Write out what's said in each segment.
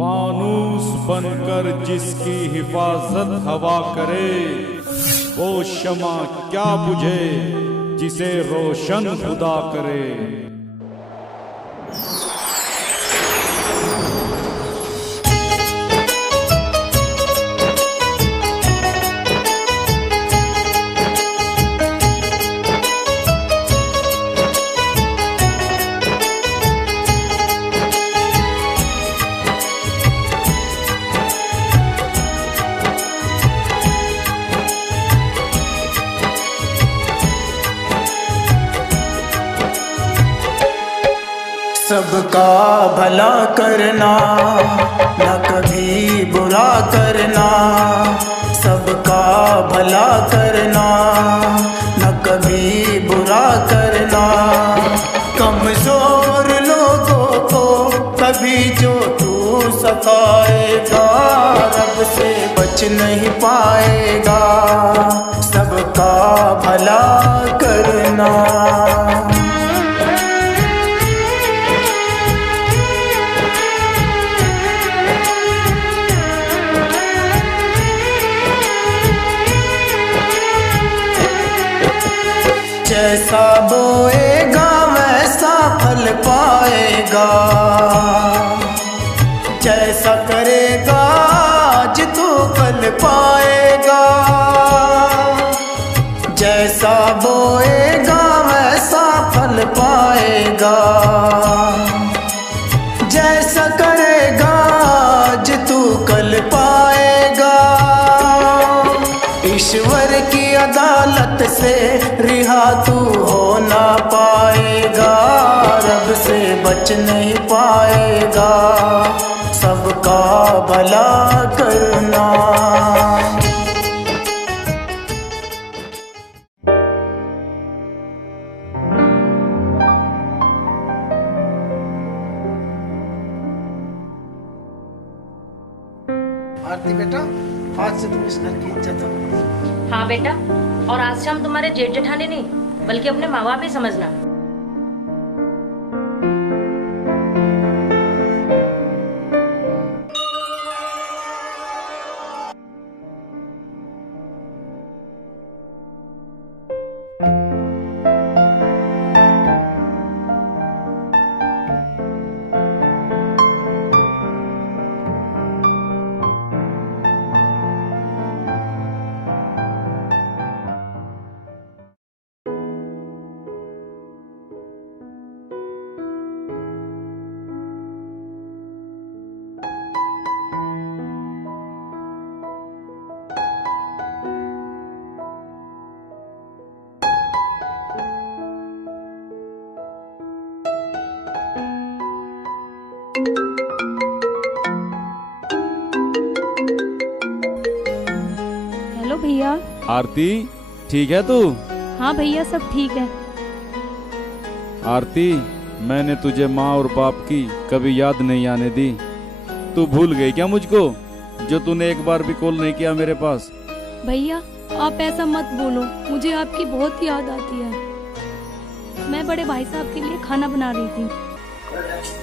फानूस बनकर जिसकी हिफाजत हवा करे, वो शमा क्या बुझे जिसे रोशन खुदा करे। सबका भला करना, न कभी बुरा करना। सबका भला करना, न कभी बुरा करना। कमजोर लोगों को कभी जो तू सताएगा, रब से बच नहीं पाएगा। सबका भला करना। जैसा बोएगा वैसा फल पाएगा। जैसा करेगा आज तू कल पाएगा। जैसा बोएगा वैसा फल पाएगा। जैसा करेगा आज तू कल पाएगा। ईश्वर की अदालत से रिहा तू हो ना पाएगा। रब से बच नहीं पाएगा। सबका भला करना। आरती बेटा, आज से तुम इस घर की इज्जत हो। हाँ बेटा, और आज से हम तुम्हारे जेठ जेठानी नहीं बल्कि अपने माँ बाप ही समझना। हेलो भैया। आरती, ठीक है तू? हाँ भैया, सब ठीक है। आरती, मैंने तुझे माँ और बाप की कभी याद नहीं आने दी। तू भूल गई क्या मुझको, जो तूने एक बार भी कॉल नहीं किया मेरे पास? भैया आप ऐसा मत बोलो, मुझे आपकी बहुत याद आती है। मैं बड़े भाई साहब के लिए खाना बना रही थी।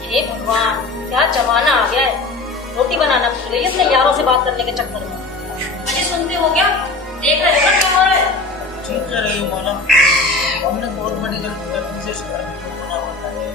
हे भगवान, क्या जमाना आ गया है। रोटी बनाना भूल गई अपने यारों से बात करने के चक्कर में। अजी सुनते हो क्या? देख रहे हो क्या हो रहा है? ठीक कह रही हो मौला, हमने बहुत बड़ी गलती कर दी। मुझे होना होता है।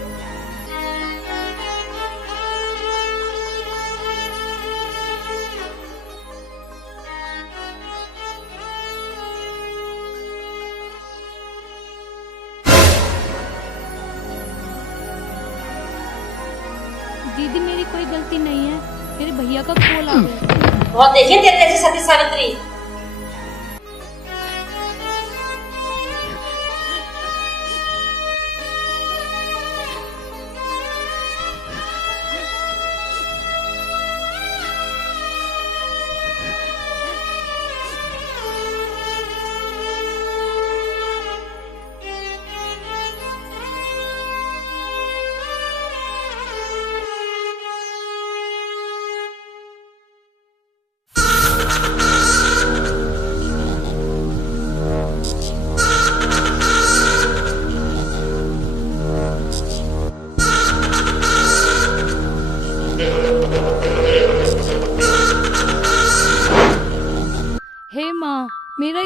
दीदी मेरी कोई गलती नहीं है, मेरे भैया का कॉल आ गया। बहुत देखिए तेरे जैसी सती सावित्री।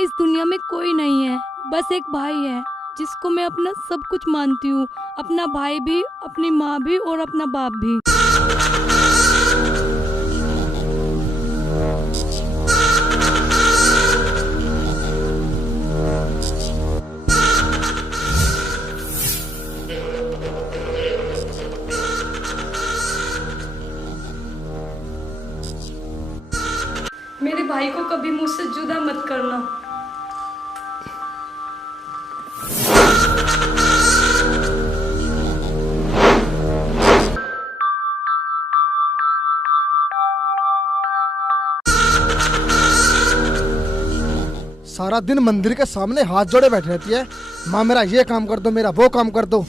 इस दुनिया में कोई नहीं है, बस एक भाई है जिसको मैं अपना सब कुछ मानती हूँ, अपना भाई भी, अपनी माँ भी और अपना बाप भी। मेरे भाई को कभी मुझसे जुदा मत करना। सारा दिन मंदिर के सामने हाथ जोड़े बैठी रहती है, माँ मेरा ये काम कर दो, मेरा वो काम कर दो,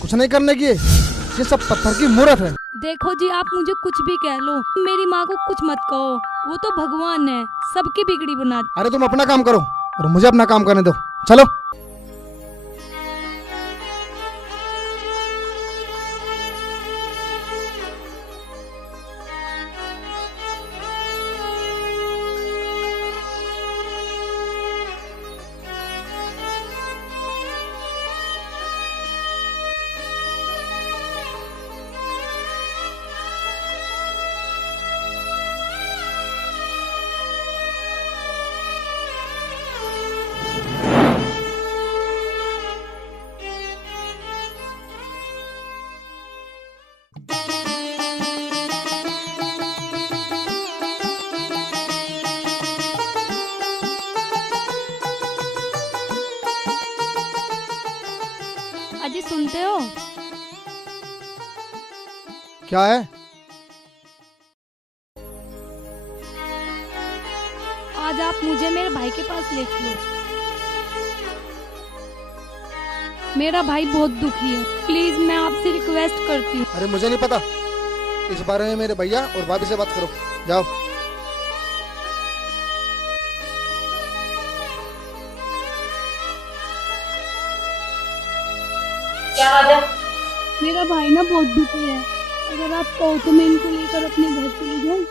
कुछ नहीं करने की। ये सब पत्थर की मूर्त है। देखो जी, आप मुझे कुछ भी कह लो, मेरी माँ को कुछ मत कहो, वो तो भगवान है, सबकी बिगड़ी बना। अरे तुम अपना काम करो और मुझे अपना काम करने दो, चलो। अजी सुनते हो? क्या है? आज आप मुझे मेरे भाई के पास ले चलो। मेरा भाई बहुत दुखी है, प्लीज मैं आपसे रिक्वेस्ट करती हूँ। अरे मुझे नहीं पता इस बारे में, मेरे भैया और भाभी से बात करो, जाओ। क्या बात है? मेरा भाई ना बहुत दुखी है, अगर आप कहो तो मैं इनको लेकर अपने घर चली जाऊँ।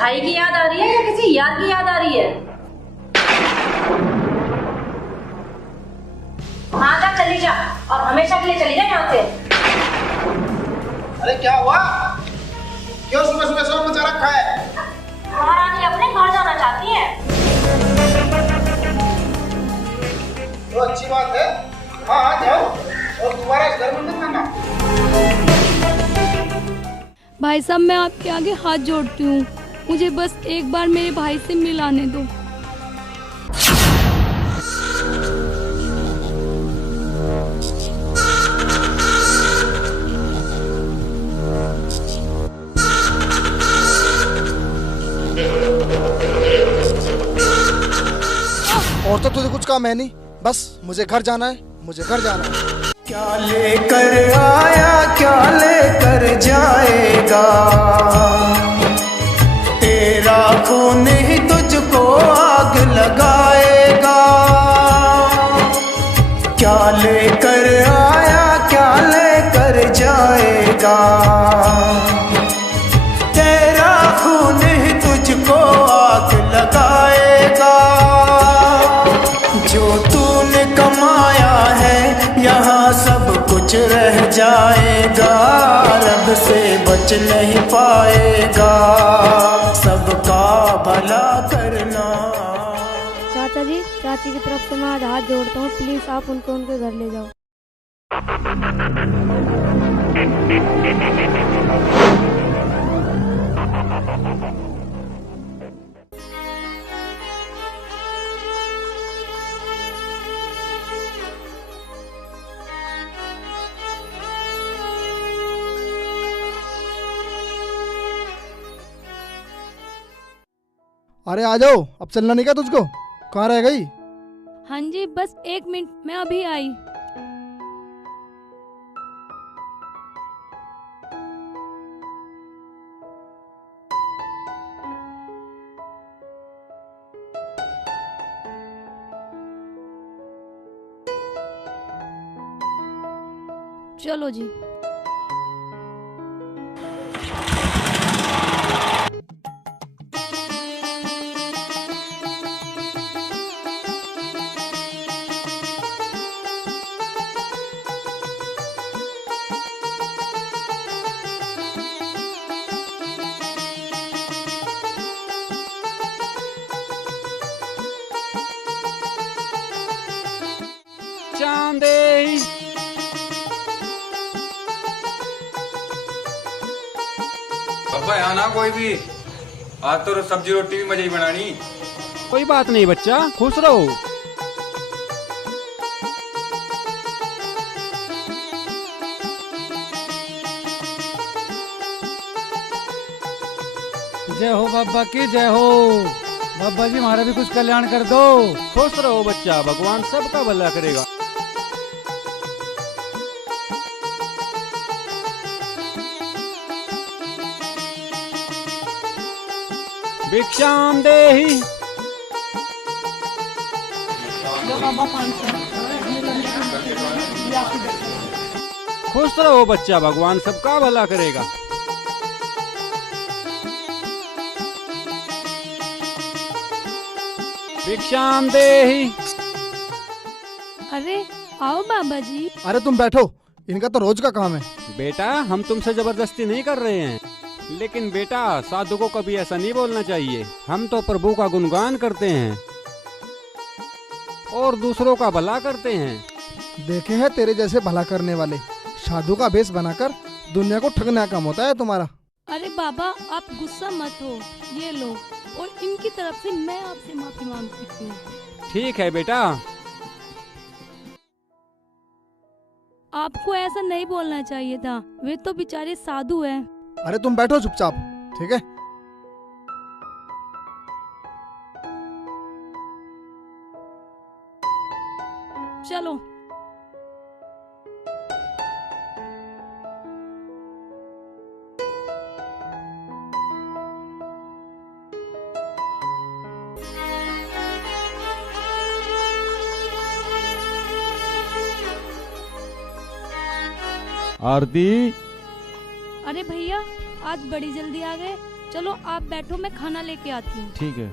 भाई की याद आ रही है या किसी याद की याद आ रही है? हाँ जा, चली जा और हमेशा के लिए चली जा यहाँ से। अरे क्या हुआ? क्यों सुबह सुबह सब मचा रखा है? महारानी अपने घर जाना चाहती है। तो अच्छी बात है, हाँ हाँ जाओ और दोबारा इस घर में मत आना। भाई साहब, मैं आपके आगे हाथ जोड़ती हूँ, मुझे बस एक बार मेरे भाई से मिलाने दो। और तो तुझे कुछ काम है नहीं, बस मुझे घर जाना है, मुझे घर जाना है। क्या लेकर आया क्या लेकर जाएगा, तेरा खून ही तुझको आग लगाएगा। क्या लेकर आया क्या लेकर जाएगा, तेरा खून ही तुझको आग लगाएगा। जो तूने कमाया है यहाँ सब कुछ रह जाएगा, रब से बच नहीं पाएगा, सबका भला करना। चाचा जी, चाची की तरफ से मैं आज हाथ जोड़ता हूँ, प्लीज आप उनको उनके घर ले जाओ। अरे आ जाओ, अब चलना नहीं क्या तुझको? कहाँ रह गई? हाँ जी, बस 1 मिनट, मैं अभी आई। चलो जी। भिक्षाम देहि। पापा यहाँ ना कोई भी, आज तो सब्जी रोटी भी मजे ही बनानी। कोई बात नहीं बच्चा, खुश रहो। जय हो बाबा की जय हो। बाबा जी हमारा भी कुछ कल्याण कर दो। खुश रहो बच्चा, भगवान सबका भला करेगा। भिक्षाम देहि। खुश रहो बच्चा, भगवान सबका भला करेगा। भिक्षाम देहि। अरे आओ बाबा जी। अरे तुम बैठो, इनका तो रोज का काम है। बेटा हम तुमसे जबरदस्ती नहीं कर रहे हैं, लेकिन बेटा साधु को कभी ऐसा नहीं बोलना चाहिए। हम तो प्रभु का गुणगान करते हैं और दूसरों का भला करते हैं। देखे हैं तेरे जैसे भला करने वाले, साधु का भेष बनाकर दुनिया को ठगना काम होता है तुम्हारा। अरे बाबा आप गुस्सा मत हो, ये लो, और इनकी तरफ से मैं आपसे माफी मांगती हूँ। ठीक है बेटा। आपको ऐसा नहीं बोलना चाहिए था, वे तो बेचारे साधु हैं। अरे तुम बैठो चुपचाप, ठीक है। चलो। आरती, अरे भैया आज बड़ी जल्दी आ गए। चलो आप बैठो, मैं खाना लेके आती हूँ। ठीक है।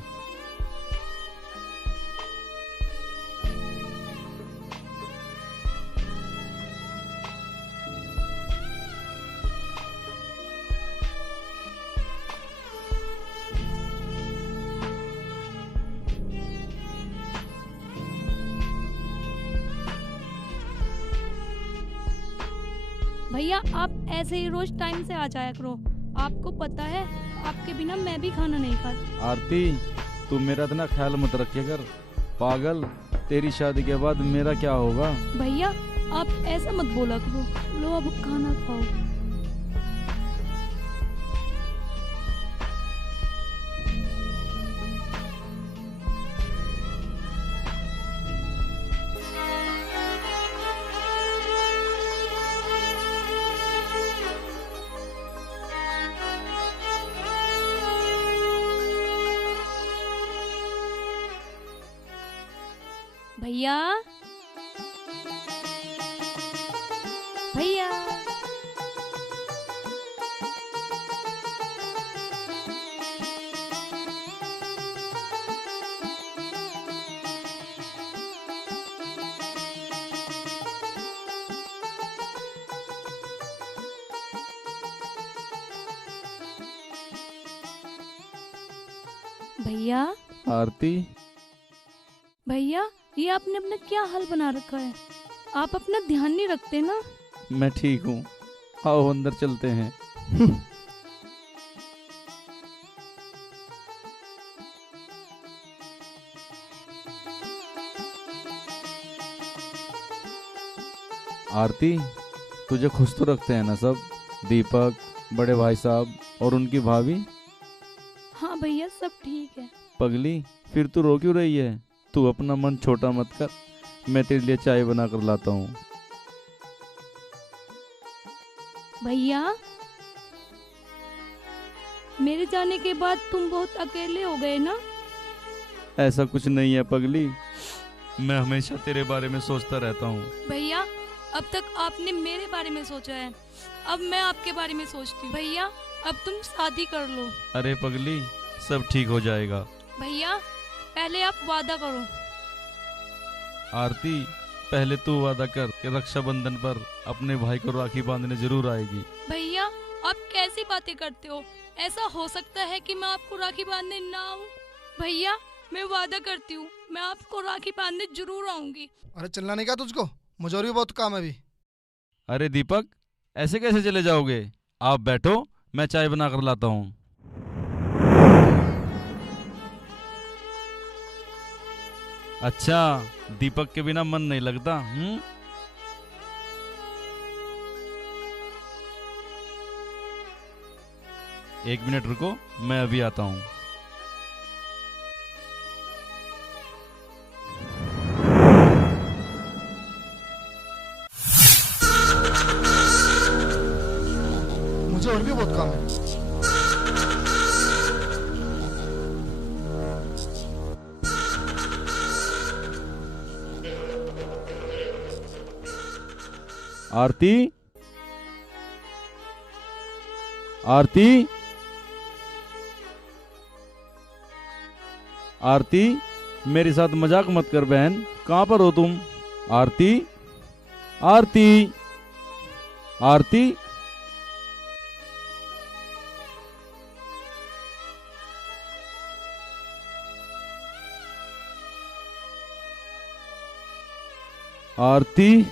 भैया आप ऐसे ही रोज टाइम से आ जाया करो। आपको पता है आपके बिना मैं भी खाना नहीं खाती। आरती, तू मेरा इतना ख्याल मत रखे कर। पागल, तेरी शादी के बाद मेरा क्या होगा? भैया आप ऐसा मत बोला करो। लो अब खाना खाओ। भैया, भैया, भैया, आरती, भैया ये आपने अपना क्या हाल बना रखा है? आप अपना ध्यान नहीं रखते ना। मैं ठीक हूँ, आओ अंदर चलते हैं। आरती, तुझे खुश तो रखते हैं ना सब? दीपक, बड़े भाई साहब और उनकी भाभी? हाँ भैया सब ठीक है। पगली, फिर तू रो क्यों रही है? तू अपना मन छोटा मत कर, मैं तेरे लिए चाय बना कर लाता हूँ। भैया मेरे जाने के बाद तुम बहुत अकेले हो गए ना? ऐसा कुछ नहीं है पगली, मैं हमेशा तेरे बारे में सोचता रहता हूँ। भैया अब तक आपने मेरे बारे में सोचा है, अब मैं आपके बारे में सोचती हूँ। भैया अब तुम शादी कर लो। अरे पगली, सब ठीक हो जाएगा। भैया पहले आप वादा करो। आरती, पहले तू वादा कर कि रक्षाबंधन पर अपने भाई को राखी बांधने जरूर आएगी। भैया आप कैसी बातें करते हो? ऐसा हो सकता है कि मैं आपको राखी बांधने ना आऊं? भैया मैं वादा करती हूँ मैं आपको राखी बांधने जरूर आऊंगी। अरे चलना नहीं क्या तुझको? मुझे और भी बहुत काम है अभी। अरे दीपक, ऐसे कैसे चले जाओगे? आप बैठो, मैं चाय बना कर लाता हूँ। अच्छा, दीपक के बिना मन नहीं लगता। एक मिनट रुको, मैं अभी आता हूँ। मुझे और भी बहुत काम है। आरती, आरती, आरती, मेरे साथ मजाक मत कर बहन। कहाँ पर हो तुम? आरती, आरती, आरती। आरती,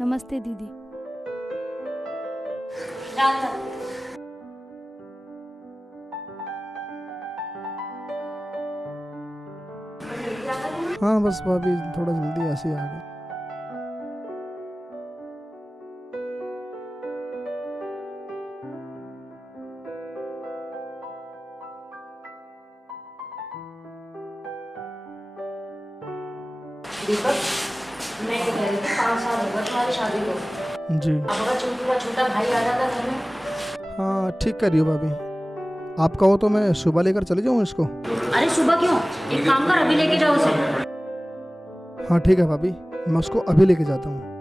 नमस्ते दीदी। राधा, हाँ बस भाभी थोड़ा जल्दी ऐसे ही आ गए। दीपक, मैं ये कह रही थी 5 साल हो गए तुम्हारी शादी को। जी अब अगर चिंटू का छोटा भाई आ जाता घर में। हाँ ठीक कर रही हो भाभी। आप कहो तो मैं सुबह लेकर चले जाऊँ इसको? अरे सुबह क्यों, एक काम कर, अभी लेके जाओ उसे। हाँ ठीक है भाभी, मैं उसको अभी लेके जाता हूँ।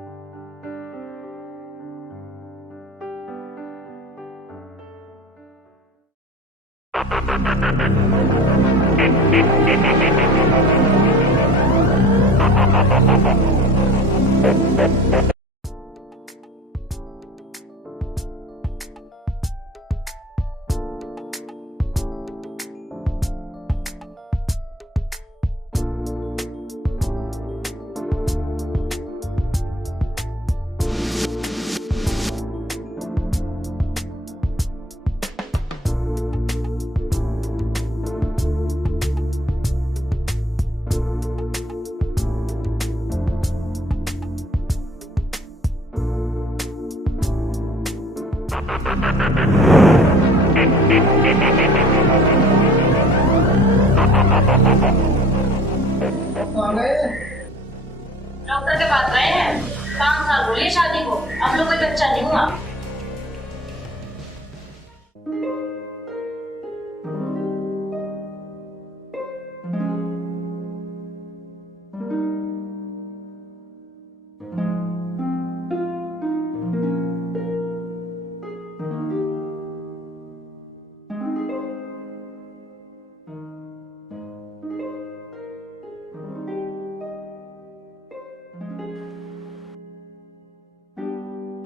डॉक्टर के पास गए हैं, 5 साल बोलिए शादी को, अब लोग कोई बच्चा नहीं हुआ।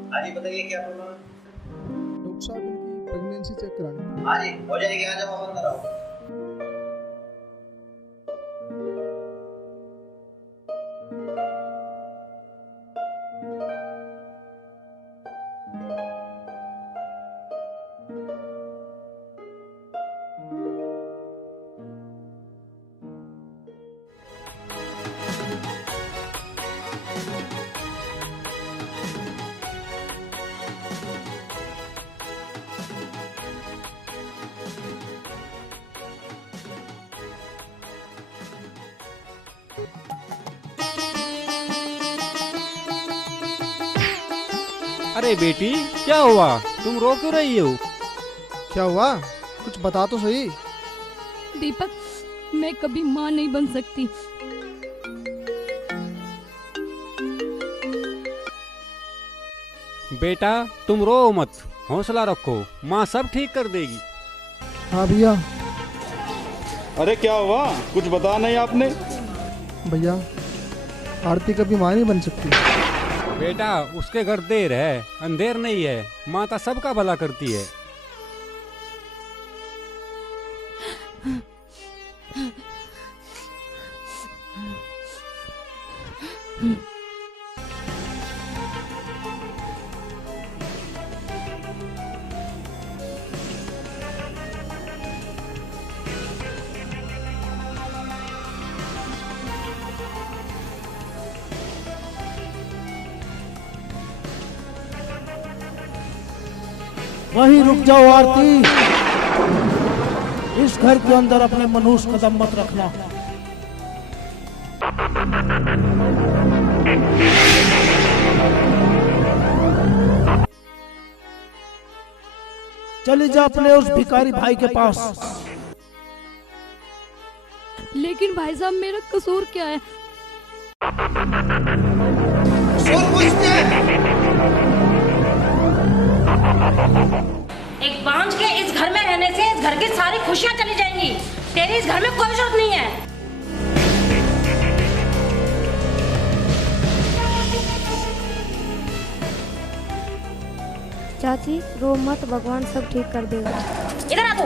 हाँ जी बताइए क्या प्रॉब्लम है? डॉक्टर साहब इनकी प्रेगनेंसी चेक करानी। हाँ जी हो जाएगी, आ जाओ आप अंदर आओ। अरे बेटी क्या हुआ, तुम रो क्यों रही हो? क्या हुआ, कुछ बता तो सही। दीपक, मैं कभी माँ नहीं बन सकती। बेटा तुम रो मत, हौसला रखो, माँ सब ठीक कर देगी। हाँ भैया। अरे क्या हुआ, कुछ बता नहीं आपने? भैया आरती कभी माँ नहीं बन सकती। बेटा उसके घर देर है, अंधेर नहीं है, माता सबका भला करती है। वहीं रुक जाओ आरती, इस घर के अंदर अपने मनुष्य कदम मत रखना। चली जा अपने उस भिखारी भाई के पास। लेकिन भाई साहब मेरा कसूर क्या है? एक बांझ के इस घर में रहने से इस घर की सारी खुशियां चली जाएंगी। तेरी इस घर में कोई जरूरत नहीं है। चाची रो मत, भगवान सब ठीक कर देगा। इधर आ तू,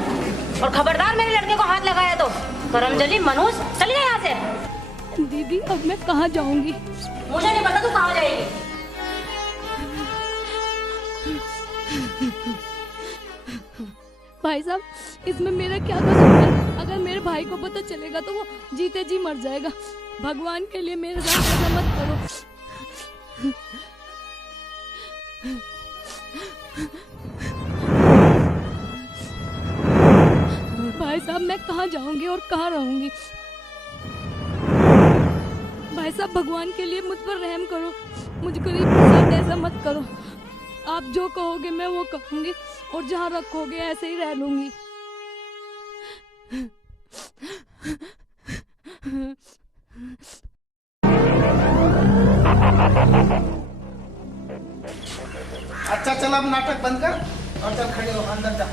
और खबरदार मेरे लड़के को हाथ लगाया तो करमजली मनुष्य, चली जा यहाँ से। दीदी अब मैं कहाँ जाऊंगी? मुझे नहीं पता तू कहाँ जाएगी। भाई साहब इसमें मेरा क्या कसूर है? अगर मेरे भाई को पता चलेगा तो वो जीते जी मर जाएगा। भगवान के लिए मेरे साथ ऐसा मत करो। भाई साहब मैं कहाँ जाऊंगी और कहाँ रहूंगी? भाई साहब भगवान के लिए मुझ पर रहम करो, मुझ गरीब के साथ ऐसा मत करो। आप जो कहोगे मैं वो कहूंगी, और जहाँ रखोगे ऐसे ही रह लूंगी। अच्छा चल अब नाटक बंद कर और चल खड़े हो, अंदर जा।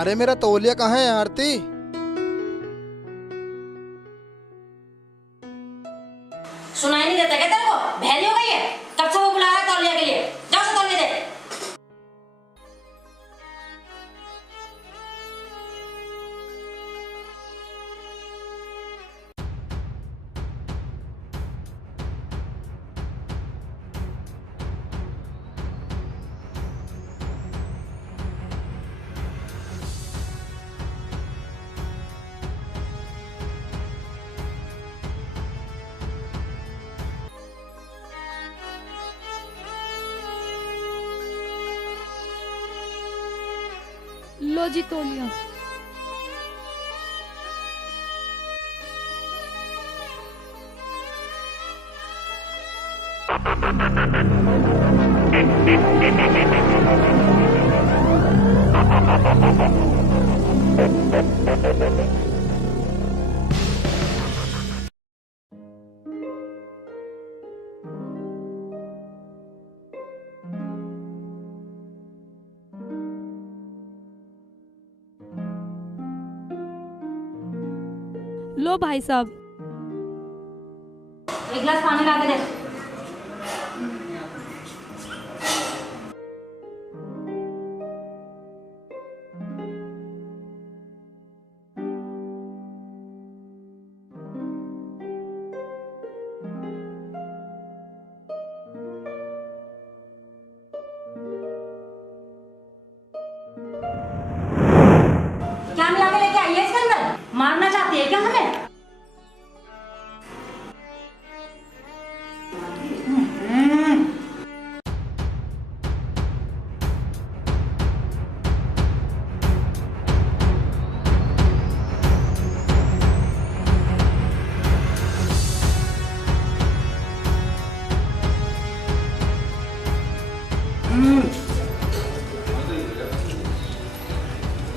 अरे मेरा तौलिया कहाँ है आरती? सुनाई नहीं देता क्या तेरे को? भैली हो गई है? कब से वो बुला रहा है तौलिया के लिए? जाओ से तौलिया दे। लो जी तौलिया। लो भाई साहब। एक गिलास पानी ला के दे। आती है क्या हमें?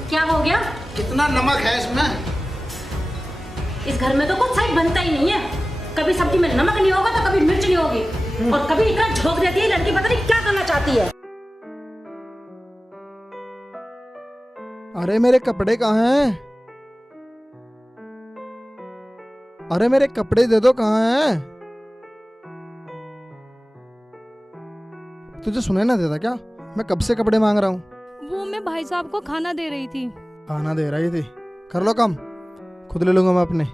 क्या हो गया? कितना नमक है इसमें? इस घर में तो कुछ सही बनता ही नहीं है। कभी सब्जी में नमक नहीं होगा तो कभी मिर्च नहीं होगी, और कभी इतना झोंक देती है लड़की, पता नहीं क्या करना चाहती है। अरे मेरे कपड़े कहाँ हैं? अरे मेरे कपड़े दे दो, कहाँ हैं? तुझे सुनाई ना देता क्या? मैं कब से कपड़े मांग रहा हूँ। वो मैं भाई साहब को खाना दे रही थी। खाना दे रही थी? कर लो कम, खुद ले लूंगा मैं अपने।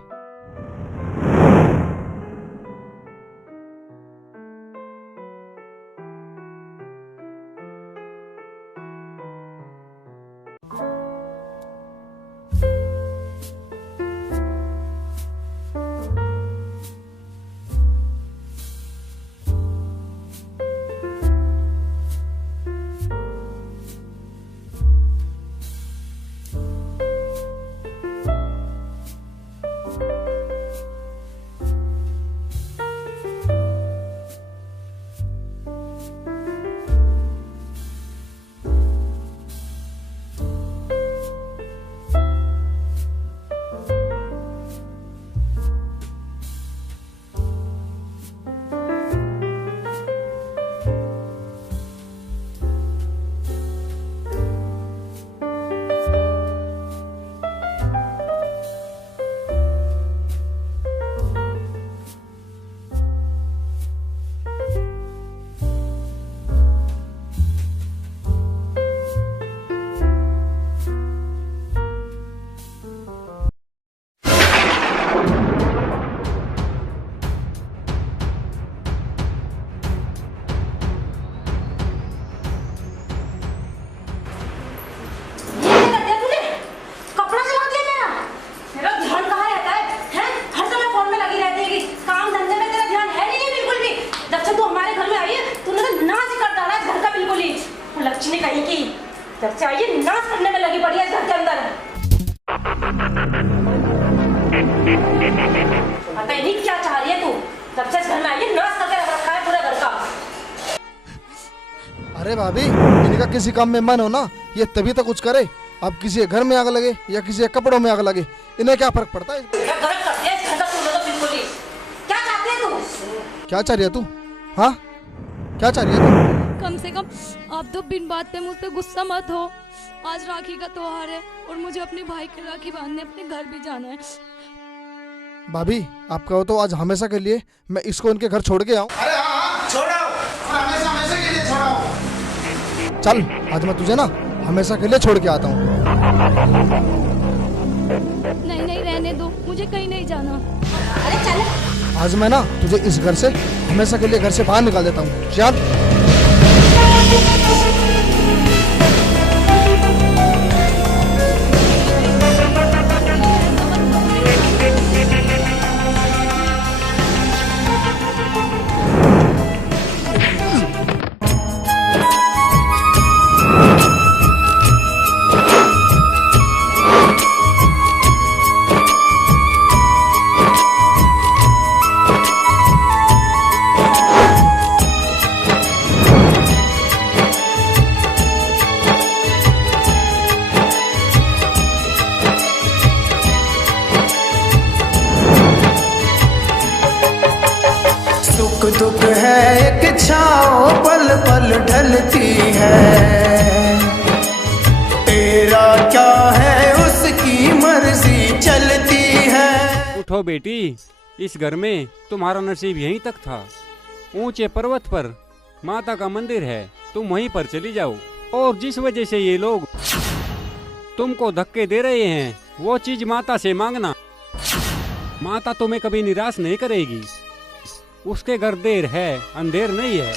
लक्ष्मी कहीं की जब से आई नाश करने में लगी पड़ी है घर के अंदर। पता ही नहीं क्या चाह रही है तू, जब से इस घर में आई नाश करके रखा है पूरे घर का। अरे भाभी, इनका किसी काम में मन हो ना, ये तभी तो कुछ करे। अब किसी के घर में आग लगे या किसी के कपड़ों में आग लगे, इन्हें क्या फर्क पड़ता है? क्या चाह रही है तू? हाँ, क्या चाह रही है तू? कम से कम आप तो बिन बात पे मुझ पे गुस्सा मत हो। आज राखी का त्योहार है और मुझे अपने भाई की राखी बांधने अपने घर भी जाना है। भाभी, आप कहो तो आज हमेशा के लिए मैं इसको उनके घर छोड़ के आऊँ। अरे हाँ, छोड़ाओ, हमेशा हमेशा के लिए छोड़ाओ। चल, आज मैं तुझे ना हमेशा के लिए छोड़ के आता हूँ। नहीं नहीं, रहने दो, मुझे कहीं नहीं जाना। अरे चल, आज मैं ना तुझे इस घर से हमेशा के लिए घर से बाहर निकाल देता हूँ। चल। दुख है एक छाओ पल पल ढलती है, तेरा क्या है उसकी मर्जी चलती है। उठो बेटी, इस घर में तुम्हारा नसीब यहीं तक था। ऊंचे पर्वत पर माता का मंदिर है, तुम वहीं पर चली जाओ। और जिस वजह से ये लोग तुमको धक्के दे रहे हैं, वो चीज माता से मांगना। माता तुम्हें कभी निराश नहीं करेगी। उसके घर देर है, अंधेर नहीं है।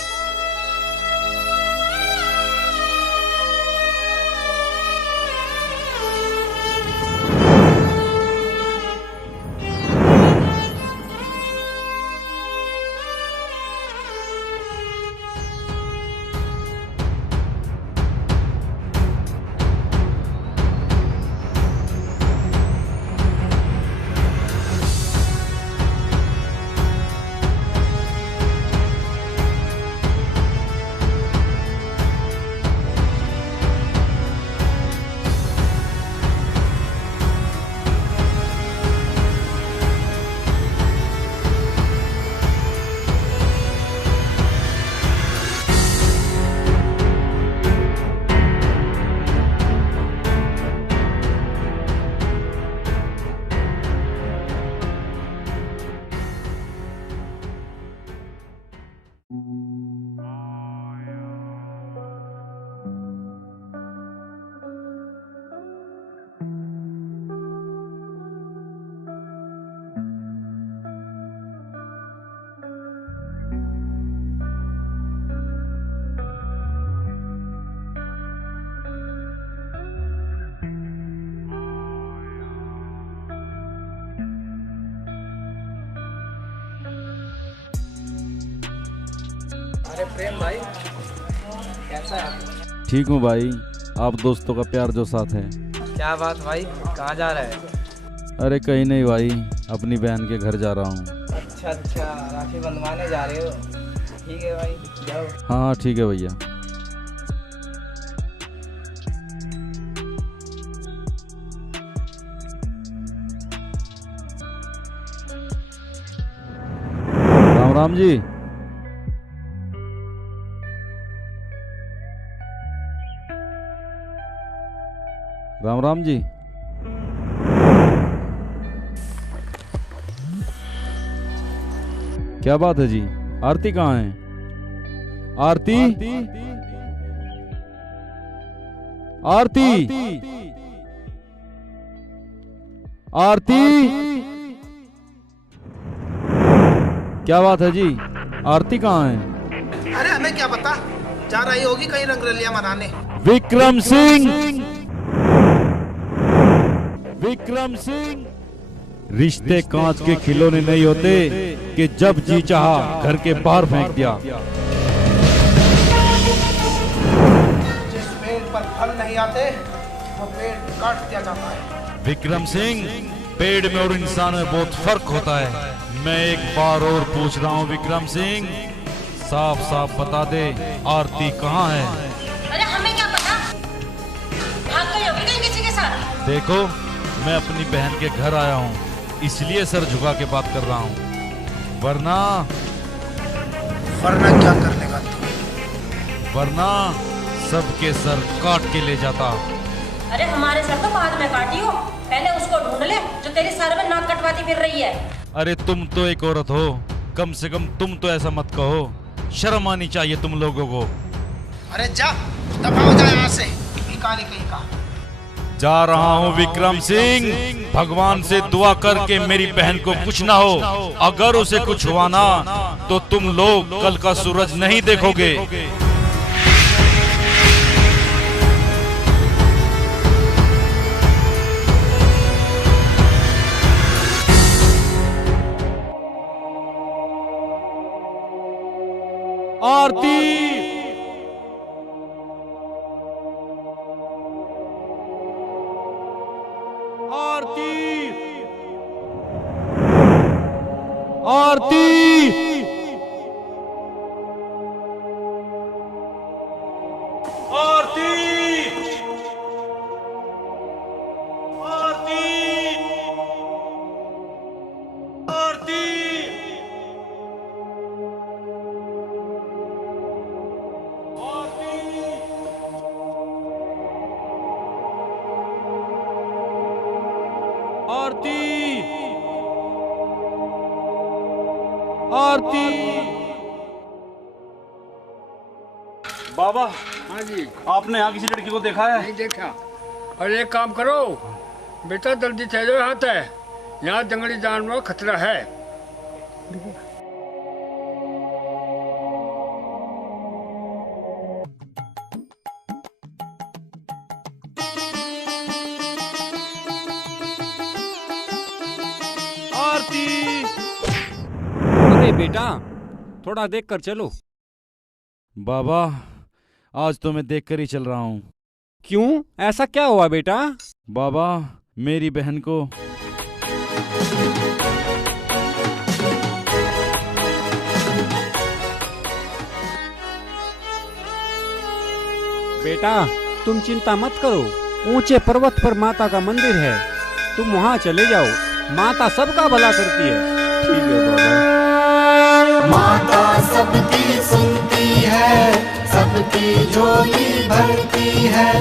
अरे प्रेम भाई, कैसा है? ठीक हूँ भाई, आप दोस्तों का प्यार जो साथ है। क्या बात भाई, कहाँ जा रहा है? अरे कहीं नहीं भाई, अपनी बहन के घर जा रहा हूँ। अच्छा अच्छा, राखी बंधवाने जा रहे हो? ठीक है भाई, जाओ। हाँ ठीक है भैया। राम राम जी। राम राम जी। क्या बात है जी, आरती कहाँ है? आरती आरती आरती, क्या बात है जी, आरती कहाँ है? अरे हमें क्या पता, जा रही होगी कहीं रंगरलिया मनाने। विक्रम सिंह, विक्रम सिंह, रिश्ते कांच के खिलौने नहीं होते कि जब जी चाहा घर के बाहर फेंक दिया। जिस पेड़ पर फल नहीं आते वो पेड़ काट दिया जाता है। विक्रम सिंह, पेड़ में और इंसान में बहुत फर्क होता है। मैं एक बार और पूछ रहा हूँ विक्रम सिंह, साफ साफ बता दे, आरती कहाँ है? अरे हमें क्या पता, भाग गई होगी कहीं किसी के साथ। देखो, मैं अपनी बहन के घर आया हूँ, इसलिए सर झुका के बात कर रहा हूँ, वरना क्या कर लेगा तू? वरना सबके सर काट के ले जाता। अरे हमारे सर तो बाद में काटी हो, पहले उसको ढूंढ ले जो तेरी सर में नाक कटवाती फिर रही है। अरे तुम तो एक औरत हो, कम से कम तुम तो ऐसा मत कहो, शर्म आनी चाहिए तुम लोगों को। अरे जा, दफा हो जा यहाँ से, निकाली कहीं का। जा रहा हूँ विक्रम सिंह, भगवान से दुआ करके मेरी बहन को कुछ ना हो। अगर उसे कुछ हुआ ना तो तुम लोग कल का सूरज नहीं देखोगे। आरती, आरती, आरती, आरती, आरती, आरती, आरती, आरती। बाबा, हाँ जी, आपने यहाँ किसी लड़की को देखा है? नहीं देखा। और एक काम करो बेटा, जल्दी चलो यहाँ से, यहाँ जंगली जानवर खतरा है। आरती, अरे बेटा, थोड़ा देख कर चलो। बाबा, आज तो मैं देख कर ही चल रहा हूँ। क्यों, ऐसा क्या हुआ बेटा? बाबा, मेरी बहन को बेटा, तुम चिंता मत करो, ऊंचे पर्वत पर माता का मंदिर है, तुम वहाँ चले जाओ, माता सबका भला करती है। ठीक है बाबा। माता सबकी सुनती है, सबकी झोली भरती है।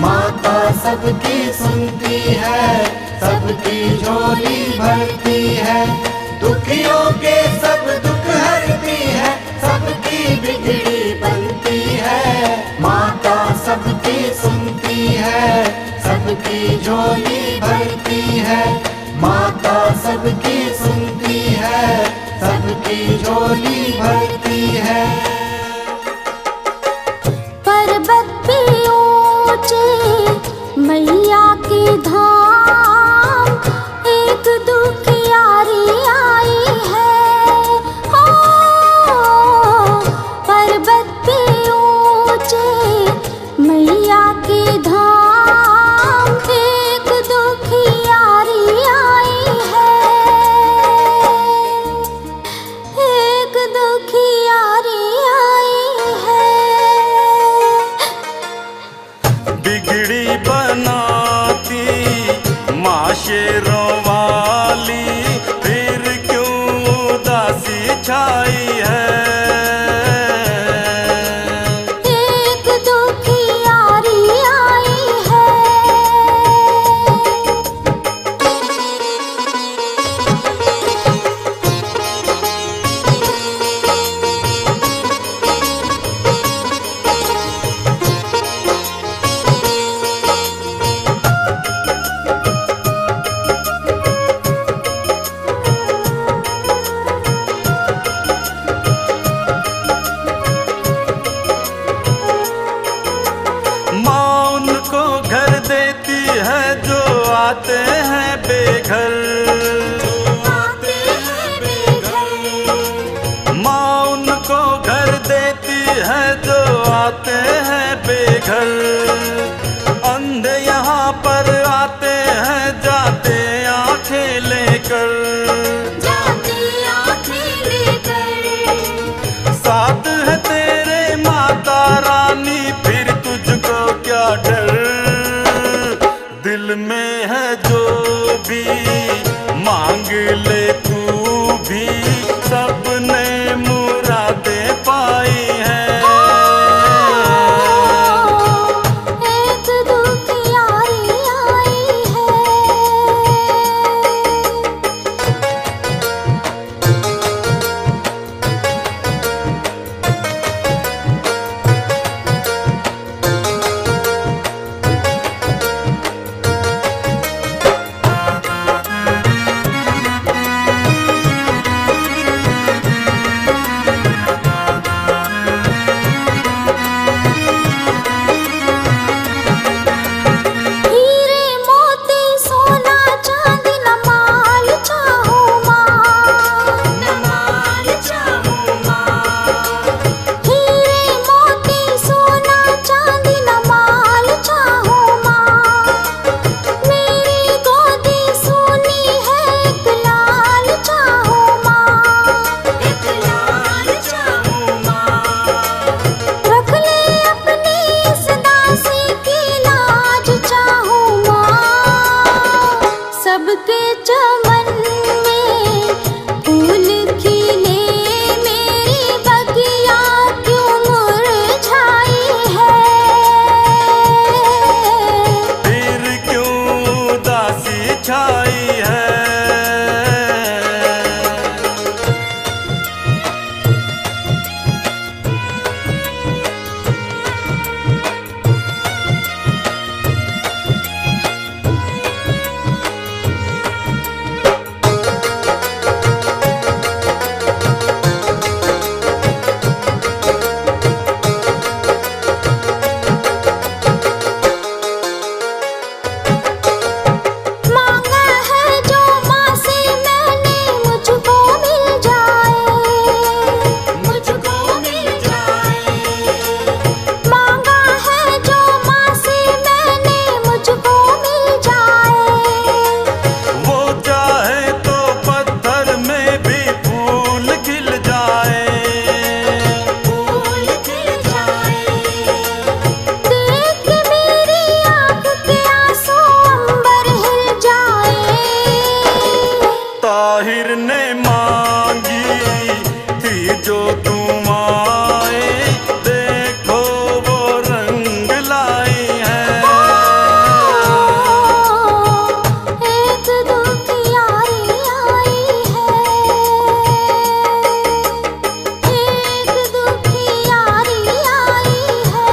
माता सबकी सुनती है, सबकी झोली भरती है। दुखियों के सब दुख हरती है, सबकी बिगड़ी बनती है। माता सबकी सुनती है, सबकी झोली भरती है। माता सबकी सुनती है, सबकी झोली भरती है। पर्वत पे ऊंचे मैया के धाम, एक दुखियारी आई है। हो पर्वत वाली, फिर क्यों उदासी छाई है। एक दुखियारी आई है। माँ उनको घर देती है जो आते हैं बेघर। माँ उनको घर देती है जो आते हैं बेघर। अंधे यहाँ पर आते हैं जाते आंखें लेकर। साथ है तेरे माता रानी, फिर तुझको क्या डर। दिल में है जो भी मांग ले तू भी, सबने मुरादें पाई हैं। एक दुखियारी आई है। हीरे मोती सोना चांदी न माल चाहूं माँ, न माल चाहूं माँ। हीरे मोती सोना चांदी न माल चाहूं माँ। मेरी गोदी सोनी है, एक लाल चाहूं माँ, एक लाल चाहूं माँ। रख ले अपनी इस दासी की लाज चाहूं माँ। सबके चमन में फूल खिले, मेरी बगिया क्यों मुरझाई है। फिर क्यों उदासी छाई है। मांगा है जो माँ से मैंने, मुझको मिल जाए, मुझको मिल जाए। मांगा है जो माँ से मैंने, मुझको मिल जाए। वो चाहे तो पत्थर में भी फूल खिल जाए। फूल खिल जाए। देख के मेरी आँख के आंसू अंबर हिल जाए। ताहिर ने मांगी थी जो दुआएं, देखो वो रंग लाई है। एक दुखियारी आई है। एक दुखियारी आई है।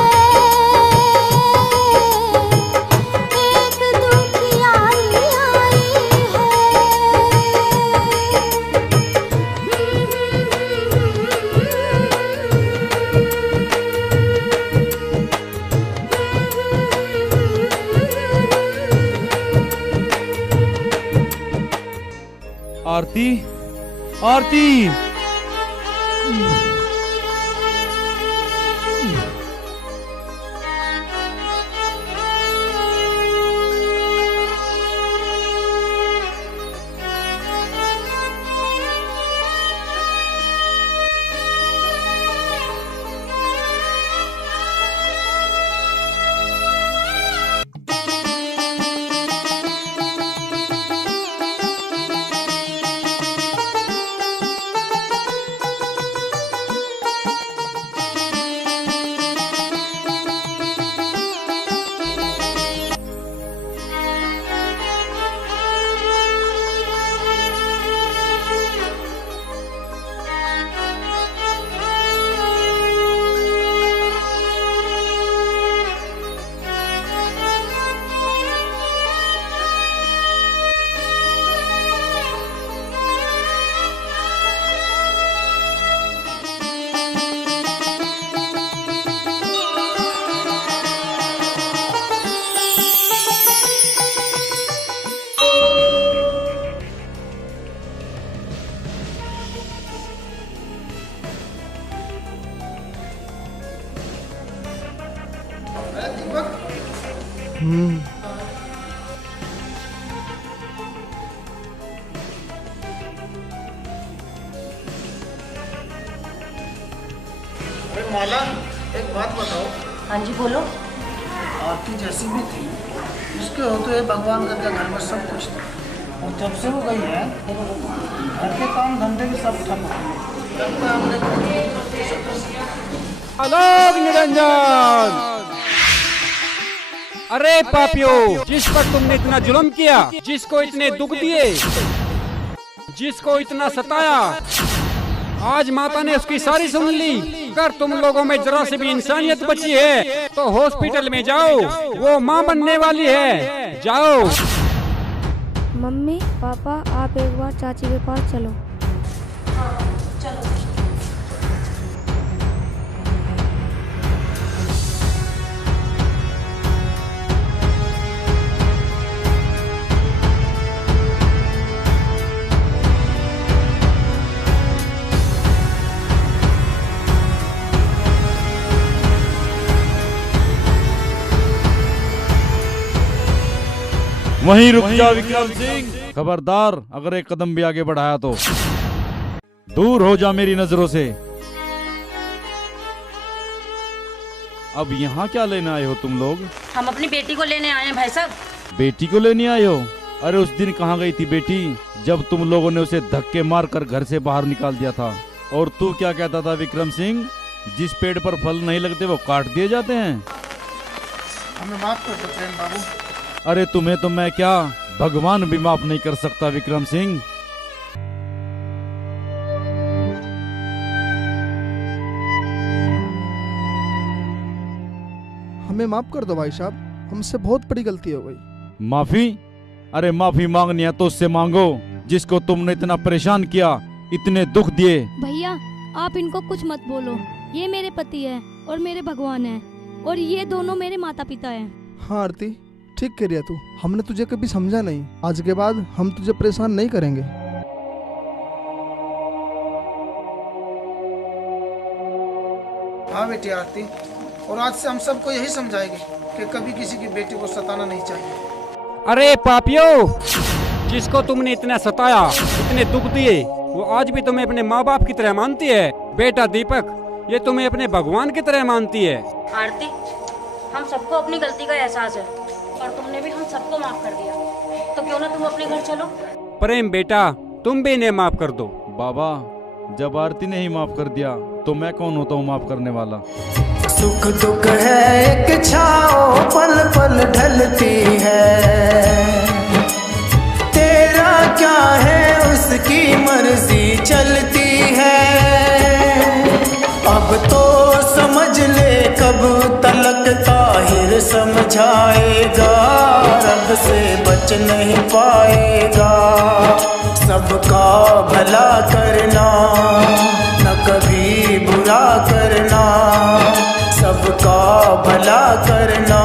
एक दुखियारी आई आरती, आरती। माला एक बात बताओ। हाँ जी बोलो। आरती जैसी भी थी, उसके होते हुए भगवान का घर में सब कुछ था, और जब से वो गई है घर के काम धंधे भी सब ठप लगता है। हमने आलोक निरंजन। अरे पापियो, जिस पर तुमने इतना जुल्म किया, जिसको इतने दुख दिए, जिसको इतना सताया, आज माता ने उसकी सारी सुन ली। अगर तुम लोगों में जरा से भी इंसानियत बची है तो हॉस्पिटल में जाओ, वो माँ बनने वाली है, जाओ। मम्मी पापा आप एक बार चाची के पास चलो। चलो। वहीं रुक जा विक्रम सिंह, खबरदार अगर एक कदम भी आगे बढ़ाया तो दूर हो जा मेरी नजरों से। अब यहाँ क्या लेने आए हो तुम लोग? हम अपनी बेटी को लेने आए हैं भाई साहब। बेटी को लेने आए हो? अरे उस दिन कहाँ गई थी बेटी, जब तुम लोगों ने उसे धक्के मार कर घर से बाहर निकाल दिया था? और तू क्या कहता था विक्रम सिंह, जिस पेड़ पर फल नहीं लगते वो काट दिए जाते हैं? हमें माफ कर दो प्रेम बाबू। अरे तुम्हें तो मैं क्या, भगवान भी माफ नहीं कर सकता विक्रम सिंह। हमें माफ कर दो भाई साहब, हमसे बहुत बड़ी गलती हो गई। माफी? अरे माफी मांगनी है तो उससे मांगो जिसको तुमने इतना परेशान किया, इतने दुख दिए। भैया आप इनको कुछ मत बोलो, ये मेरे पति है और मेरे भगवान है, और ये दोनों मेरे माता पिता हैं। हाँ आरती ठीक कह रही है तू, हमने तुझे कभी समझा नहीं, आज के बाद हम तुझे परेशान नहीं करेंगे। हाँ बेटी आरती, और आज से हम सबको यही समझाएंगे कि कभी किसी की बेटी को सताना नहीं चाहिए। अरे पापियो, जिसको तुमने इतना सताया, इतने दुख दिए, वो आज भी तुम्हें अपने माँ बाप की तरह मानती है। बेटा दीपक, ये तुम्हें अपने भगवान की तरह मानती है। आरती, हम सबको अपनी गलती का एहसास है और तुमने भी हम सबको माफ कर दिया, तो क्यों ना तुम अपने घर चलो। प्रेम बेटा, तुम भी इन्हें माफ कर दो। बाबा, जब आरती ने ही माफ कर दिया तो मैं कौन होता हूँ माफ करने वाला? सुख दुख है एक छाओ, पल पल ढलती है, तेरा क्या है उसकी मर्जी चलती है। अब तो समझ ले कब तलक ताहिर समझाएगा, रब से बच नहीं पाएगा। सबका भला करना, न कभी बुरा करना, सबका भला करना,